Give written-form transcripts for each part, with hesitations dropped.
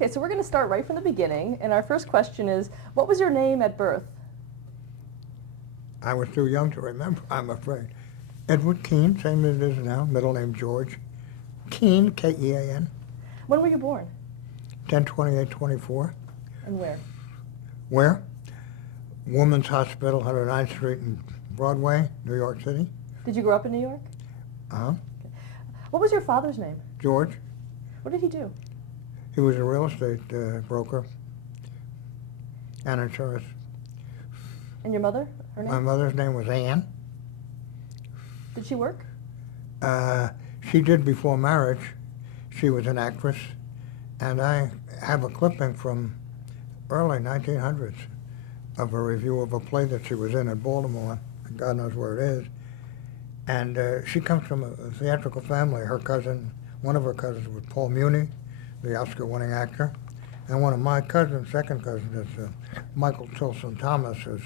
Okay, so we're going to start right from the beginning, and our first question is, what was your name at birth? I was too young to remember, I'm afraid. Edward Kean, same as it is now, middle name George. Kean, K-E-A-N, When were you born? 10/28/24. And where? Where? Women's Hospital, 109th Street and Broadway, New York City. Did you grow up in New York? Uh-huh. What was your father's name? George. What did he do? He was a real estate broker and insurance. And your mother? Her name? My mother's name was Ann. Did she work? She did before marriage. She was an actress. And I have a clipping from early 1900s of a review of a play that she was in Baltimore. God knows where it is. And she comes from a theatrical family. Her cousin, one of her cousins was Paul Muni, the Oscar-winning actor. And one of my cousins, second cousin, is Michael Tilson Thomas, who's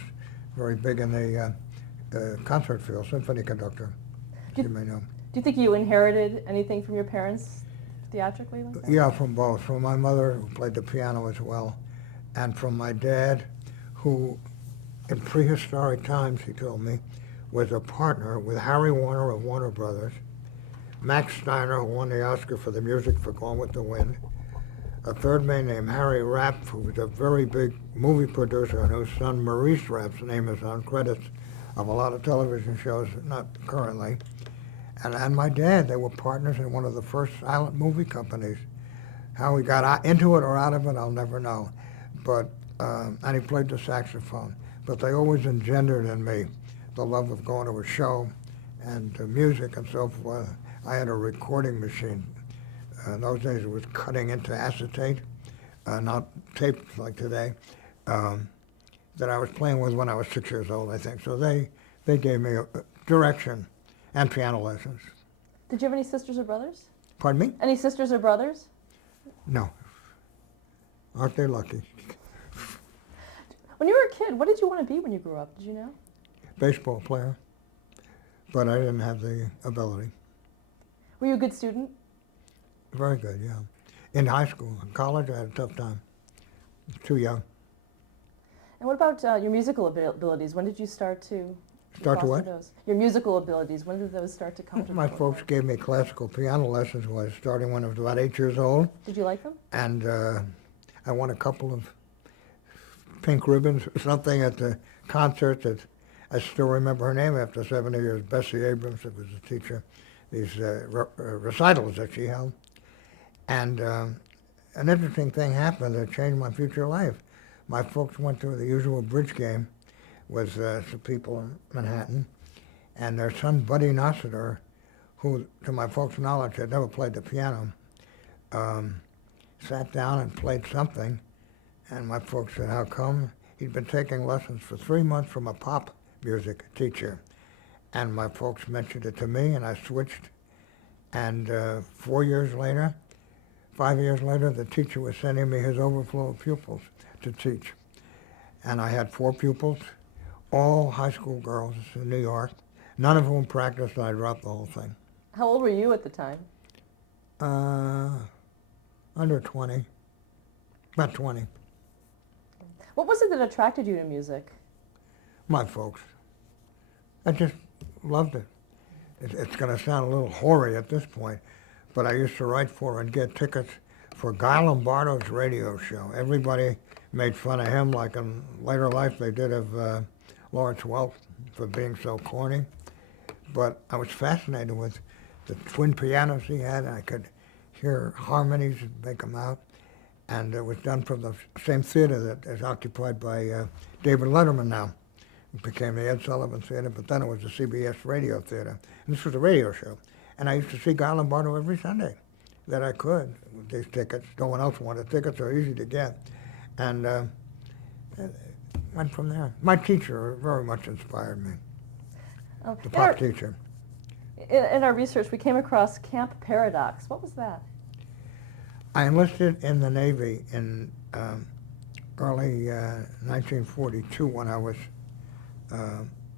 very big in the concert field, symphony conductor, you may know. Do you think you inherited anything from your parents theatrically like that? Yeah, from both. From my mother, who played the piano as well, and from my dad, who in prehistoric times, he told me, was a partner with Harry Warner of Warner Brothers, Max Steiner, who won the Oscar for the music for Gone with the Wind, a third man named Harry Rapp, who was a very big movie producer, and whose son Maurice Rapp's name is on credits of a lot of television shows, not currently. And my dad, they were partners in one of the first silent movie companies. How he got into it or out of it, I'll never know. But and he played the saxophone. But they always engendered in me the love of going to a show and music and so forth. I had a recording machine. In those days, it was cutting into acetate, not tape like today, that I was playing with when I was 6 years old, I think. So they gave me a direction and piano lessons. Did you have any sisters or brothers? Pardon me? Any sisters or brothers? No. Aren't they lucky? When you were a kid, what did you want to be when you grew up? Did you know? Baseball player. But I didn't have the ability. Were you a good student? Very good, yeah. In high school. In college, I had a tough time. Too young. And what about your musical abilities? When did you start to Start to what? those? Your musical abilities. When did those start to come to My the folks gave me classical piano lessons when I was starting when I was about 8 years old. Did you like them? And I won a couple of pink ribbons or something at the concert that I still remember her name after 70 years, Bessie Abrams, who was a teacher, these recitals that she held. And an interesting thing happened that changed my future life. My folks went to the usual bridge game with some people in Manhattan, and their son, Buddy Nossiter, who, to my folks' knowledge, had never played the piano, sat down and played something, and my folks said, how come? He'd been taking lessons for 3 months from a pop music teacher, and my folks mentioned it to me, and I switched, and 4 years later, 5 years later, the teacher was sending me his overflow of pupils to teach, and I had 4 pupils, all high school girls in New York, none of whom practiced, and I dropped the whole thing. How old were you at the time? Under 20, about 20. What was it that attracted you to music? My folks. I just loved it. It's going to sound a little hoary at this point, but I used to write for and get tickets for Guy Lombardo's radio show. Everybody made fun of him, like in later life they did of Lawrence Welk for being so corny. But I was fascinated with the twin pianos he had. I could hear harmonies and make them out. And it was done from the same theater that is occupied by David Letterman now. It became the Ed Sullivan Theater, but then it was the CBS Radio Theater. And this was a radio show. And I used to see Guy Lombardo every Sunday that I could with these tickets. No one else wanted tickets. They're easy to get. And went from there. My teacher very much inspired me, the pop teacher. In our research, we came across Camp Paradox. What was that? I enlisted in the Navy in early 1942 when I was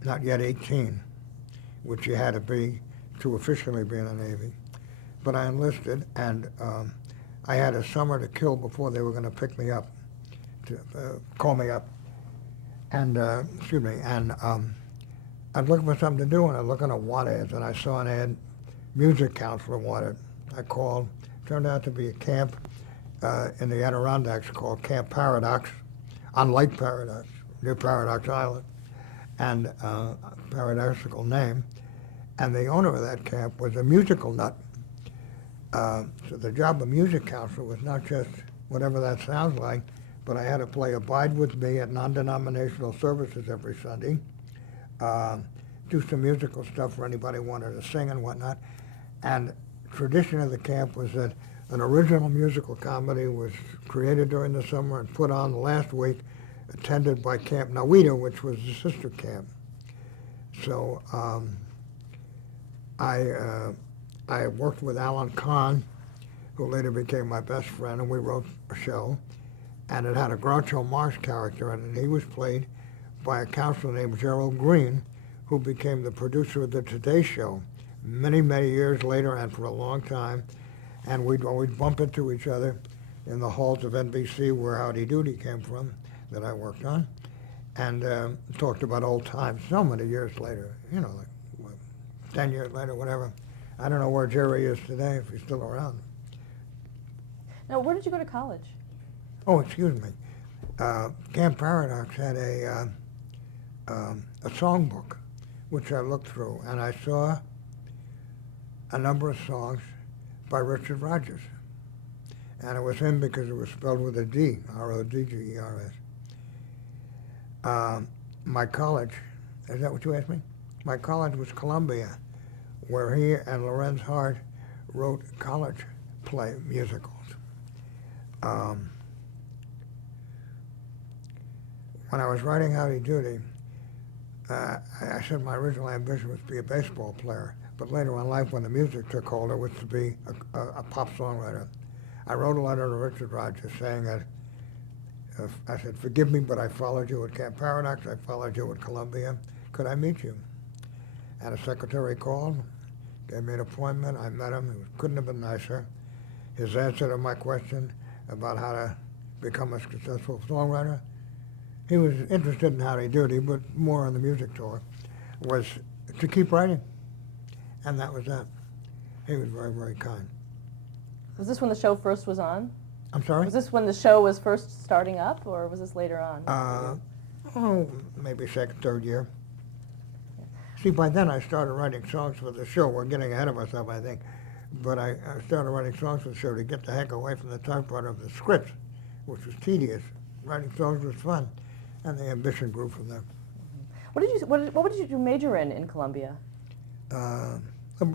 not yet 18, which you had to be to officially be in the Navy. But I enlisted, and I had a summer to kill before they were going to pick me up, to call me up. And, excuse me, and I was looking for something to do, and I was looking at want ads, and I saw an ad, music counselor wanted. I called. Turned out to be a camp in the Adirondacks called Camp Paradox, on Lake Paradox, near Paradox Island, and paradoxical name. And the owner of that camp was a musical nut. So the job of music counselor was not just whatever that sounds like, but I had to play Abide With Me at non-denominational services every Sunday, do some musical stuff for anybody who wanted to sing and whatnot. And tradition of the camp was that an original musical comedy was created during the summer and put on the last week, attended by Camp Nawita, which was the sister camp. So I worked with Alan Kean, who later became my best friend, and we wrote a show. And it had a Groucho Marx character in it, and he was played by a counselor named Gerald Green, who became the producer of the Today Show many, many years later and for a long time. And we'd always bump into each other in the halls of NBC, where Howdy Doody came from, that I worked on, and talked about old times so many years later, you know, like what, 10 years later, whatever. I don't know where Jerry is today, if he's still around. Now, where did you go to college? Oh, excuse me. Camp Paradox had a songbook, which I looked through, and I saw a number of songs by Richard Rodgers. And it was him because it was spelled with a D, R-O-D-G-E-R-S. My college, is that what you asked me? My college was Columbia, where he and Lorenz Hart wrote college play musicals. When I was writing Howdy Doody, I said my original ambition was to be a baseball player, but later in life, when the music took hold, it was to be a pop songwriter. I wrote a letter to Richard Rodgers saying that, I said, forgive me, but I followed you at Camp Paradox, I followed you at Columbia, could I meet you? And a secretary called, gave me an appointment, I met him, he couldn't have been nicer. His answer to my question about how to become a successful songwriter, he was interested in Howdy Doody, but more on the music tour, was to keep writing. And that was that. He was very, very kind. Was this when the show first was on? I'm sorry? Was this when the show was first starting up, or was this later on? Maybe second, third year. See, by then I started writing songs for the show. We're getting ahead of ourselves, I think. But I started writing songs for the show to get the heck away from the typewriter of the script, which was tedious. Writing songs was fun, and the ambition grew from there. What did you major in Columbia?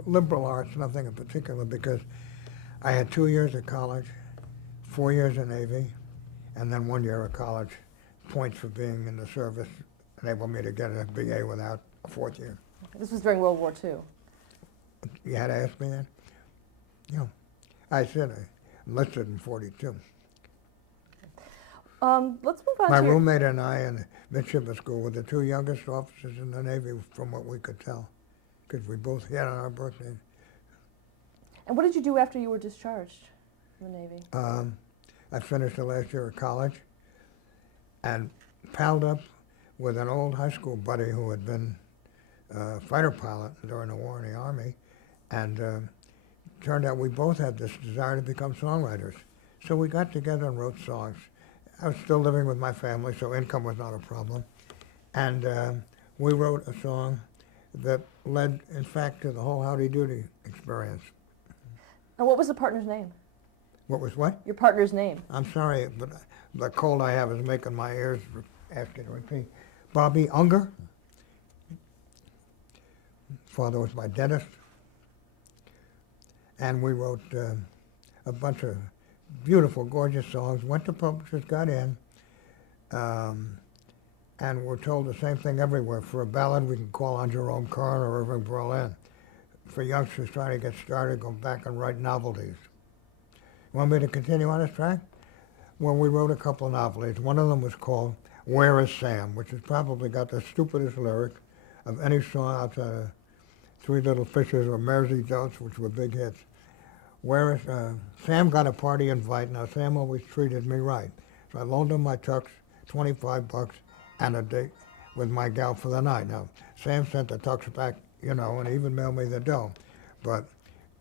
Liberal arts, nothing in particular, because I had 2 years of college, 4 years in Navy, and then 1 year of college. Points for being in the service enabled me to get a BA without a fourth year. This was during World War II. You had to ask me that? Yeah. I said I enlisted in 42. Let's move on My to your- roommate and I in midshipman school were the two youngest officers in the Navy, from what we could tell, because we both hit on our birthdays. And what did you do after you were discharged from the Navy? I finished the last year of college and palled up with an old high school buddy who had been a fighter pilot during the war in the Army, and turned out we both had this desire to become songwriters. So we got together and wrote songs. I was still living with my family, so income was not a problem. And we wrote a song that led, in fact, to the whole Howdy Doody experience. And what was the partner's name? What was what? Your partner's name. I'm sorry, but the cold I have is making my ears ask you to repeat. Bobby Unger. Father was my dentist. And we wrote a bunch of beautiful, gorgeous songs, went to publishers, got in, and we're told the same thing everywhere. For a ballad, we can call on Jerome Kern or Irving Berlin. For youngsters trying to get started, go back and write novelties. Want me to continue on this track? Well, we wrote a couple of novelties. One of them was called Where is Sam, which has probably got the stupidest lyric of any song outside of Three Little Fishes or Mersey Dots, which were big hits. where is, Sam got a party invite. Now, Sam always treated me right. So I loaned him my tux, 25 bucks, and a date with my gal for the night. Now, Sam sent the tux back, you know, and even mailed me the dough. But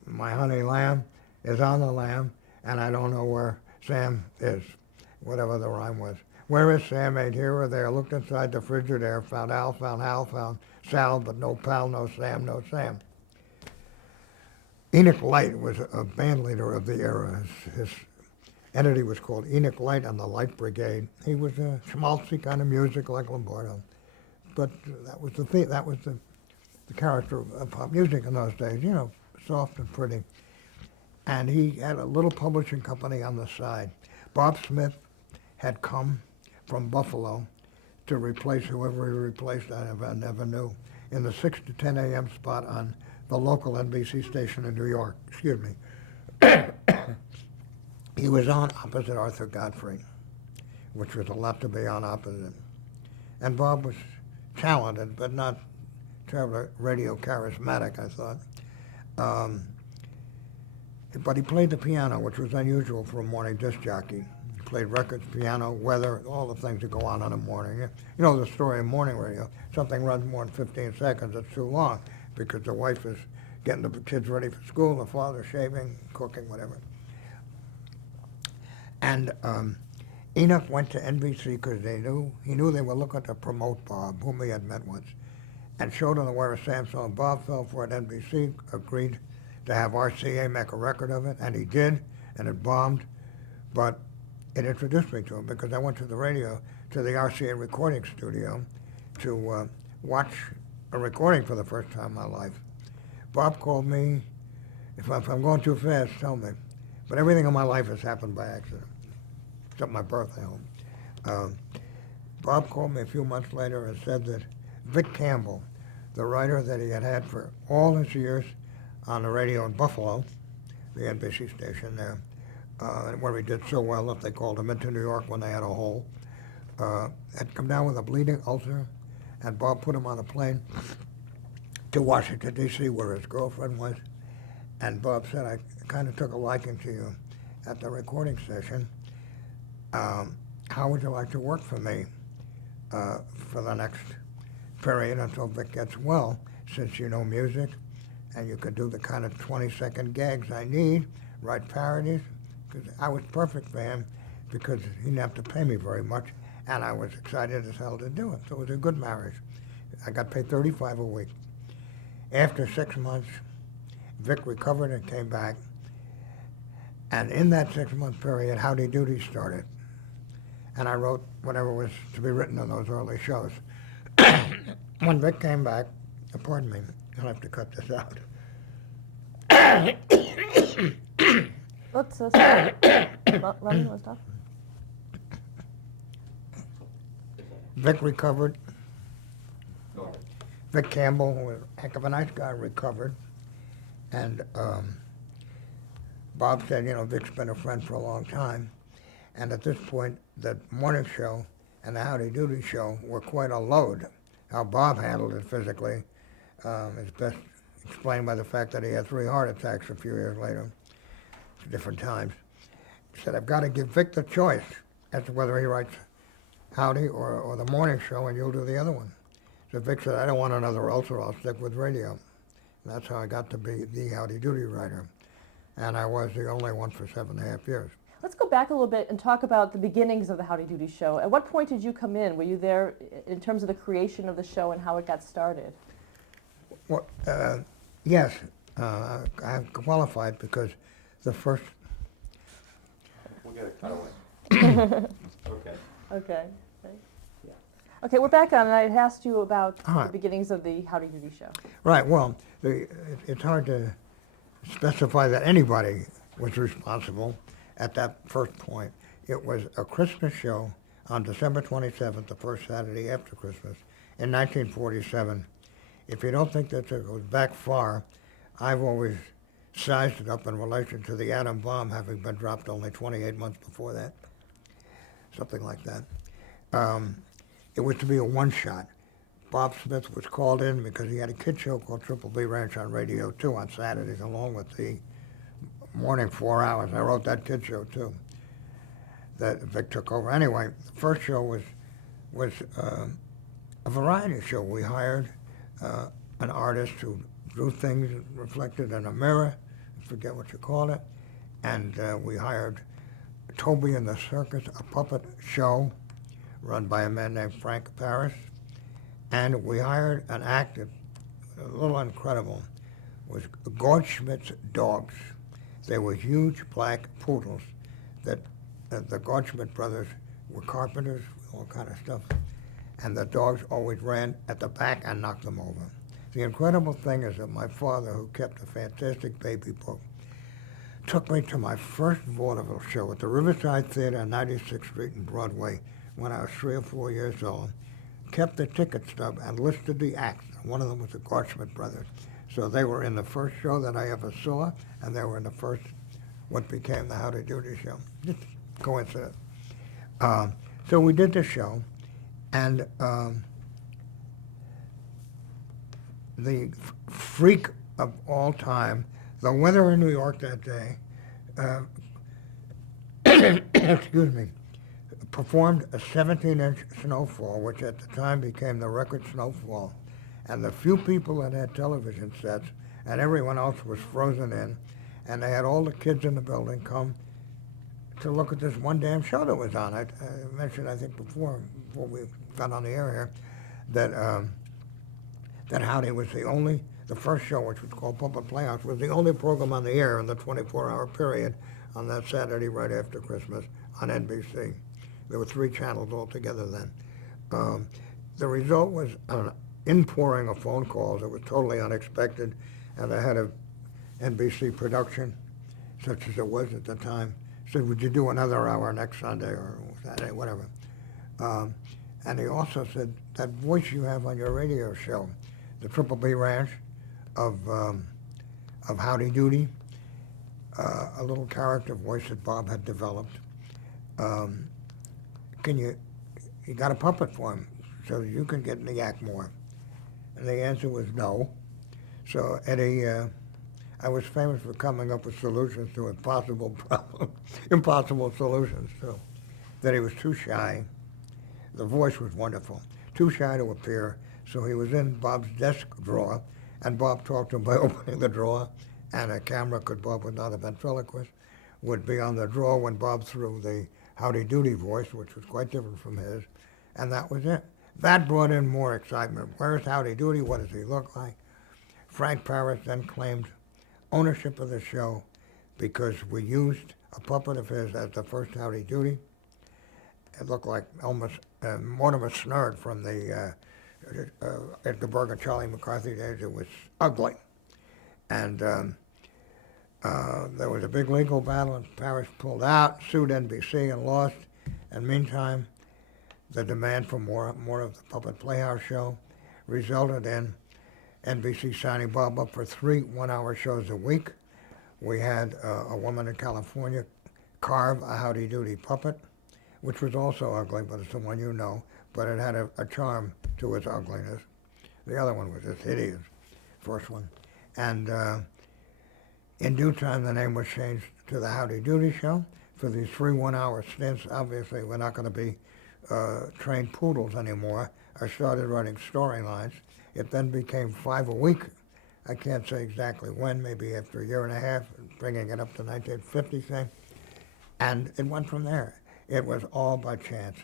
my honey lamb is on the lamb, and I don't know where Sam is, whatever the rhyme was. Where is Sam? Ain't here or there. Looked inside the Frigidaire, found Al, found Hal, found Sal, but no pal, no Sam, no Sam. Enoch Light was a band leader of the era. His entity was called Enoch Light and the Light Brigade. He was a schmaltzy kind of music like Lombardo, but that was the character of pop music in those days. You know, soft and pretty. And he had a little publishing company on the side. Bob Smith had come from Buffalo to replace whoever he replaced. I never knew, in the 6 to 10 a.m. spot on the local NBC station in New York. Excuse me. He was on opposite Arthur Godfrey, which was a lot to be on opposite. And Bob was talented, but not terribly radio charismatic, I thought. But he played the piano, which was unusual for a morning disc jockey. He played records, piano, weather, all the things that go on in the morning. You know the story of morning radio. Something runs more than 15 seconds, it's too long, because the wife is getting the kids ready for school, the father shaving, cooking, whatever. And Enoch went to NBC because he knew they were looking to promote Bob, whom he had met once, and showed him the Where is Sam song. Bob fell for it. NBC agreed to have RCA make a record of it, and he did, and it bombed. But it introduced me to him because I went to the RCA recording studio to watch a recording for the first time in my life. Bob called me. If I'm going too fast, tell me. But everything in my life has happened by accident, except my birthday home. Bob called me a few months later and said that Vic Campbell, the writer that he had had for all his years on the radio in Buffalo, the NBC station there, where he did so well that they called him into New York when they had a hole, had come down with a bleeding ulcer, and Bob put him on a plane to Washington, D.C., where his girlfriend was. And Bob said, I kind of took a liking to you at the recording session. How would you like to work for me for the next period until Vic gets well, since you know music and you could do the kind of 20-second gags I need, write parodies? Because I was perfect for him because he didn't have to pay me very much, and I was excited as hell to do it. So it was a good marriage. I got paid $35 a week. After 6 months, Vic recovered and came back. And in that 6-month period, Howdy Doody started. And I wrote whatever was to be written on those early shows. When Vic came back, pardon me, I'll have to cut this out. Let's stop. Running, let's stop. Vic recovered. Vic Campbell, who was a heck of a nice guy, recovered. And Bob said, you know, Vic's been a friend for a long time. And at this point, the morning show and the Howdy Doody show were quite a load. How Bob handled it physically is best explained by the fact that he had 3 heart attacks a few years later, different times. He said, I've got to give Vic the choice as to whether he writes Howdy or the morning show, and you'll do the other one. So Vic said, I don't want another ulcer, I'll stick with radio. And that's how I got to be the Howdy Doody writer. And I was the only one for 7.5 years. Let's go back a little bit and talk about the beginnings of the Howdy Doody show. At what point did you come in? Were you there in terms of the creation of the show and how it got started? Well, yes, I qualified because the first... We'll get it cut away. Okay. Okay. Okay, we're back on, and I had asked you about All right. the beginnings of the Howdy Doody show. Right, well, it's hard to specify that anybody was responsible at that first point. It was a Christmas show on December 27th, the first Saturday after Christmas, in 1947. If you don't think that it goes back far, I've always sized it up in relation to the atom bomb having been dropped only 28 months before that, something like that. It was to be a one-shot. Bob Smith was called in because he had a kid show called Triple B Ranch on Radio 2 on Saturdays, along with the morning 4 hours. I wrote that kid show too. That Vic took over. Anyway, the first show was a variety show. We hired an artist who drew things reflected in a mirror. I forget what you call it. And we hired Toby and the Circus, a puppet show run by a man named Frank Paris. And we hired an actor, a little incredible, was Goldschmidt's dogs. They were huge black poodles that the Goldschmidt brothers were carpenters, all kind of stuff. And the dogs always ran at the back and knocked them over. The incredible thing is that my father, who kept a fantastic baby book, took me to my first vaudeville show at the Riverside Theater on 96th Street and Broadway when I was 3 or 4 years old, kept the ticket stub and listed the acts. One of them was the Goldschmidt brothers. So they were in the first show that I ever saw, and they were in the first, what became the Howdy Doody show. Just coincidence. So we did the show, and the freak of all time, the weather in New York that day, excuse me, performed a 17-inch snowfall, which at the time became the record snowfall. And the few people that had television sets, and everyone else was frozen in, and they had all the kids in the building come to look at this one damn show that was on. I mentioned, I think, before we got on the air here, that Howdy was the first show, which was called Puppet Playhouse, was the only program on the air in the 24-hour period on that Saturday right after Christmas on NBC. There were 3 channels altogether then. The result was an inpouring of phone calls. It was totally unexpected, and the head of NBC production, such as it was at the time, said, "Would you do another hour next Sunday or Saturday, whatever?" And he also said, "That voice you have on your radio show, the Triple B Ranch of Howdy Doody, a little character voice that Bob had developed. You got a puppet for him so you can get in the act more?" And the answer was no. So Eddie, I was famous for coming up with solutions to impossible problems, impossible solutions. So that he was too shy. The voice was wonderful. Too shy to appear, so he was in Bob's desk drawer, and Bob talked to him by opening the drawer, and a camera, because Bob was not a ventriloquist, would be on the drawer when Bob threw the Howdy Doody voice, which was quite different from his, and that was it. That brought in more excitement. Where's Howdy Doody? What does he look like? Frank Paris then claimed ownership of the show because we used a puppet of his as the first Howdy Doody. It looked like almost Mortimer Snerd from the Edgar Bergen, Charlie McCarthy days. It was ugly. And there was a big legal battle, and Paris pulled out, sued NBC, and lost. And meantime, the demand for more of the Puppet Playhouse show resulted in NBC signing Bob up for 3 one-hour shows a week. We had a woman in California carve a Howdy Doody puppet, which was also ugly, but it's the one you know, but it had a charm to its ugliness. The other one was just hideous, first one. And in due time, the name was changed to the Howdy Doody Show. For these 3 one-hour stints, obviously we're not going to be trained poodles anymore. I started writing storylines. It then became 5 a week. I can't say exactly when, maybe after a year and a half, bringing it up to 1950 thing. And it went from there. It was all by chance.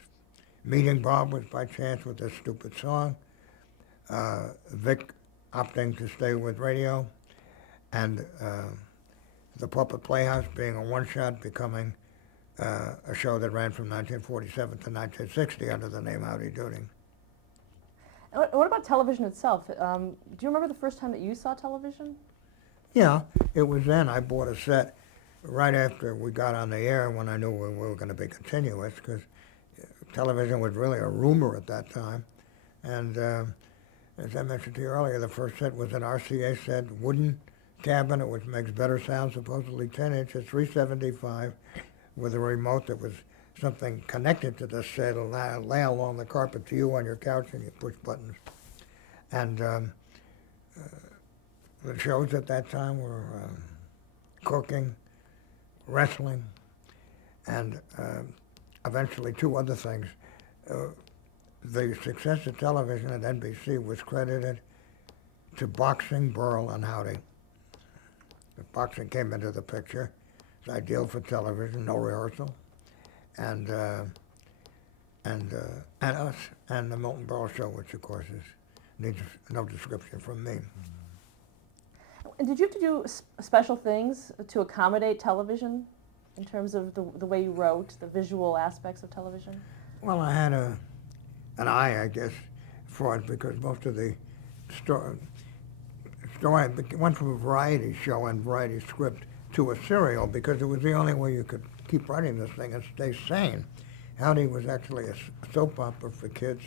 Meeting Bob was by chance with this stupid song. Vic opting to stay with radio, and the Puppet Playhouse being a one-shot, becoming a show that ran from 1947 to 1960 under the name Howdy Doody. What about television itself? Do you remember the first time that you saw television? Yeah, it was then. I bought a set right after we got on the air when I knew we were going to be continuous, because television was really a rumor at that time. And as I mentioned to you earlier, the first set was an RCA set, wooden cabinet, which makes better sound, supposedly 10 inches, 375, with a remote that was something connected to the set. It'll lay along the carpet to you on your couch, and you push buttons. And the shows at that time were cooking, wrestling, and eventually two other things. The success of television at NBC was credited to boxing, Burl, and Howdy. If boxing came into the picture, it's ideal for television, no rehearsal, and us, and the Milton Berle Show, which of course needs no description from me. And did you have to do special things to accommodate television in terms of the way you wrote, the visual aspects of television? Well, I had an eye, I guess, for it because most of the story went from a variety show and variety script to a serial because it was the only way you could keep writing this thing and stay sane. Howdy was actually a soap opera for kids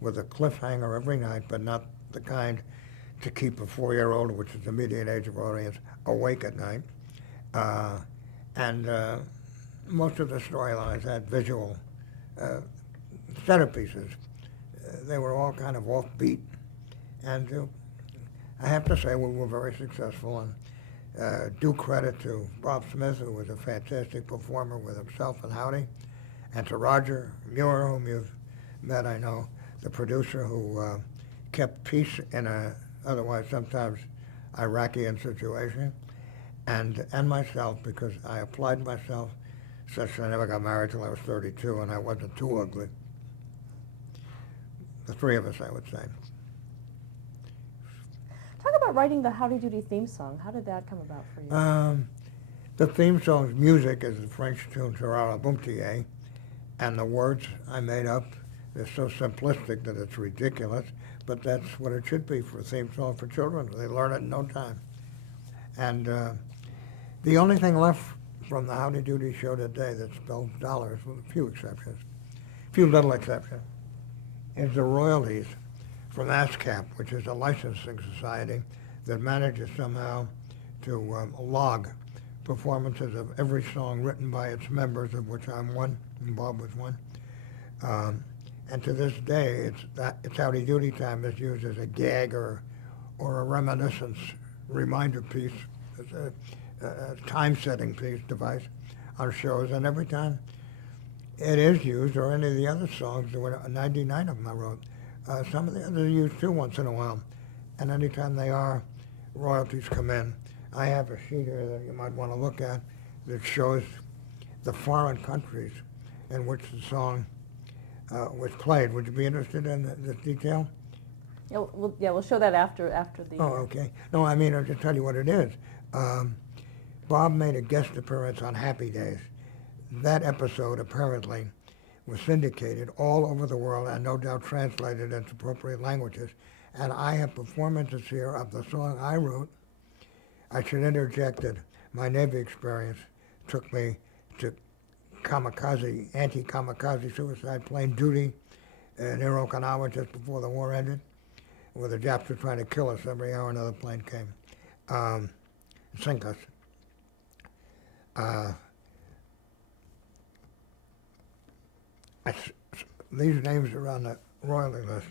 with a cliffhanger every night, but not the kind to keep a 4-year-old, which is the median age of audience, awake at night. And most of the storylines had visual centerpieces. They were all kind of offbeat. And I have to say we were very successful, and due credit to Bob Smith, who was a fantastic performer with himself and Howdy, and to Roger Muir, whom you've met, I know, the producer who kept peace in a otherwise sometimes Iraqian situation, and myself, because I applied myself such that I never got married till I was 32, and I wasn't too ugly. The three of us, I would say. Talk about writing the Howdy Doody theme song. How did that come about for you? The theme song's music is the French tune Sera la Boumtier, and the words I made up, they're so simplistic that it's ridiculous, but that's what it should be for a theme song for children. They learn it in no time. And the only thing left from the Howdy Doody show today that spells dollars, with a few exceptions, few little exceptions, is the royalties from ASCAP, which is a licensing society that manages somehow to log performances of every song written by its members, of which I'm one, and Bob was one. And to this day, it's Howdy Doody Time is used as a gag or a reminiscence reminder piece, as a time-setting piece device on shows. And every time it is used, or any of the other songs, there were 99 of them I wrote, some of the others are used too once in a while. And anytime they are, royalties come in. I have a sheet here that you might want to look at that shows the foreign countries in which the song was played. Would you be interested in this detail? Yeah, we'll show that after the. Oh, okay. No, I mean, I'll just tell you what it is. Bob made a guest appearance on Happy Days. That episode apparently was syndicated all over the world and no doubt translated into appropriate languages. And I have performances here of the song I wrote. I should interject that my Navy experience took me to anti-kamikaze suicide plane duty near Okinawa just before the war ended, where the Japs were trying to kill us every hour another plane came, sink us. These names are on the royalty list.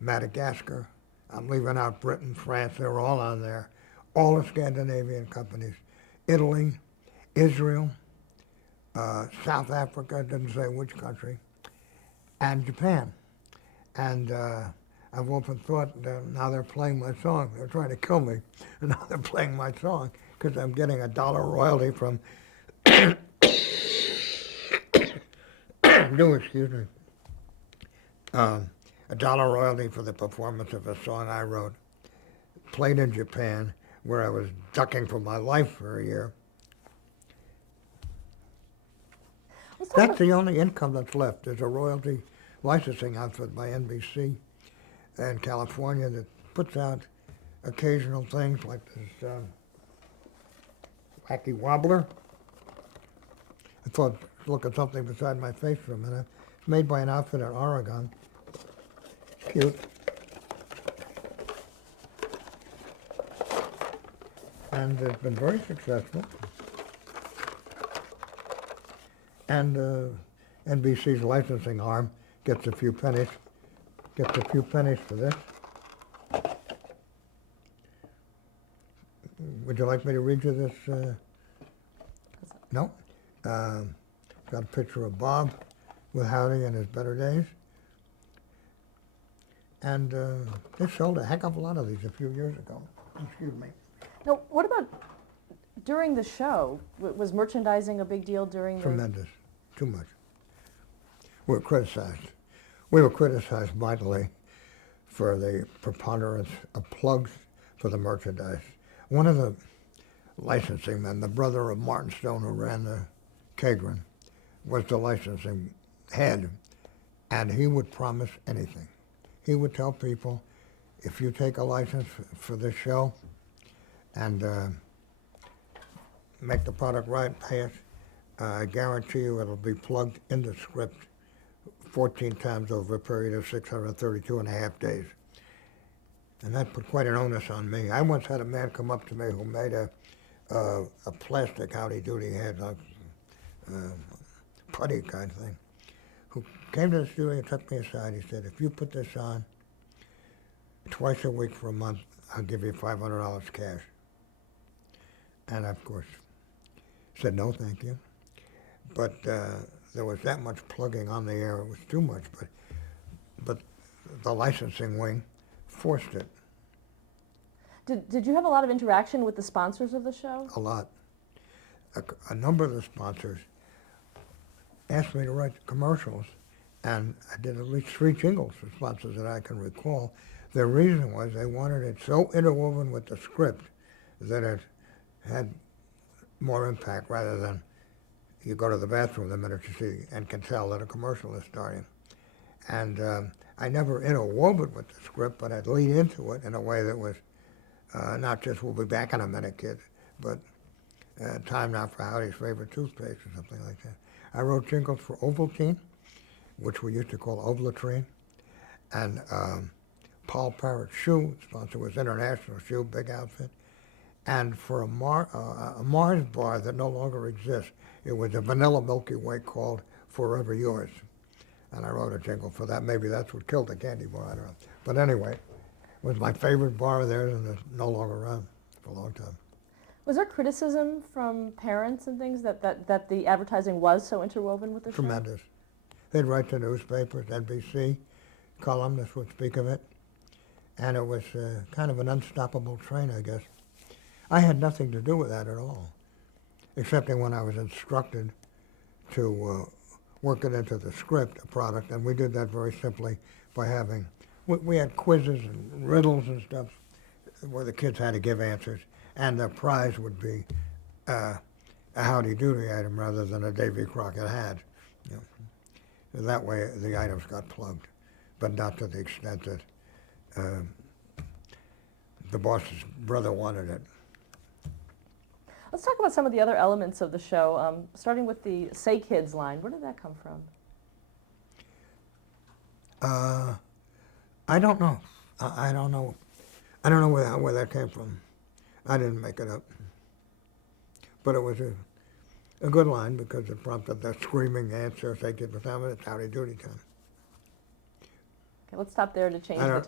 Madagascar, I'm leaving out Britain, France, they're all on there. All the Scandinavian companies. Italy, Israel, South Africa, didn't say which country, and Japan. And I've often thought that now they're playing my song. They're trying to kill me, and now they're playing my song because I'm getting $1 royalty from, excuse me, $1 royalty for the performance of a song I wrote, played in Japan, where I was ducking for my life for a year. That's the only income that's left. There's a royalty licensing outfit by NBC in California that puts out occasional things like this wacky wobbler. I thought, look at something beside my face for a minute. It's made by an outfit in Oregon. It's cute. And it's been very successful. And NBC's licensing arm gets a few pennies for this. Would you like me to read you this? No. Got a picture of Bob with Howdy in his better days. And they sold a heck of a lot of these a few years ago. Excuse me. Now, what about during the show? Was merchandising a big deal during the? Tremendous. Too much. We were criticized. We were criticized mightily for the preponderance of plugs for the merchandise. One of the licensing men, the brother of Martin Stone who ran the Kagrin, was the licensing head, and he would promise anything. He would tell people, if you take a license for this show and make the product right, pay it, I guarantee you it'll be plugged in the script 14 times over a period of 632 and a half days. And that put quite an onus on me. I once had a man come up to me who made a plastic Howdy Doody head, like putty kind of thing, who came to the studio and took me aside. He said, if you put this on twice a week for a month, I'll give you $500 cash. And I, of course, said, no, thank you. But there was that much plugging on the air, it was too much, but the licensing wing forced it Did you have a lot of interaction with the sponsors of the show? a lot. A number of the sponsors asked me to write commercials, and I did at least 3 jingles for sponsors that I can recall. The reason was they wanted it so interwoven with the script that it had more impact rather than you go to the bathroom the minute you see and can tell that a commercial is starting. And I never interwove it with the script, but I'd lead into it in a way that was not just we'll be back in a minute, kid, but time now for Howdy's favorite toothpaste or something like that. I wrote jingles for Ovaltine, which we used to call Ovaltine, and Paul Parrott Shoe, sponsor was International Shoe, big outfit, and for a Mars bar that no longer exists. It was a vanilla Milky Way called Forever Yours. And I wrote a jingle for that. Maybe that's what killed the candy bar, I don't know. But anyway, it was my favorite bar of theirs, and it's no longer around for a long time. Was there criticism from parents and things that the advertising was so interwoven with the show? Tremendous. They'd write to newspapers, NBC, columnists would speak of it, and it was kind of an unstoppable train, I guess. I had nothing to do with that at all, excepting when I was instructed to work it into the script, a product, and we did that very simply by having, we had quizzes and riddles and stuff where the kids had to give answers, and the prize would be a Howdy Doody item rather than a Davy Crockett hat. You know. That way the items got plugged, but not to the extent that the boss's brother wanted it. Let's talk about some of the other elements of the show, starting with the Say Kids line. Where did that come from? I don't know. I don't know. I don't know where that came from. I didn't make it up. But it was a good line because it prompted that screaming answer, say kid with time, it's Howdy Doody time. Okay, let's stop there to change the tape.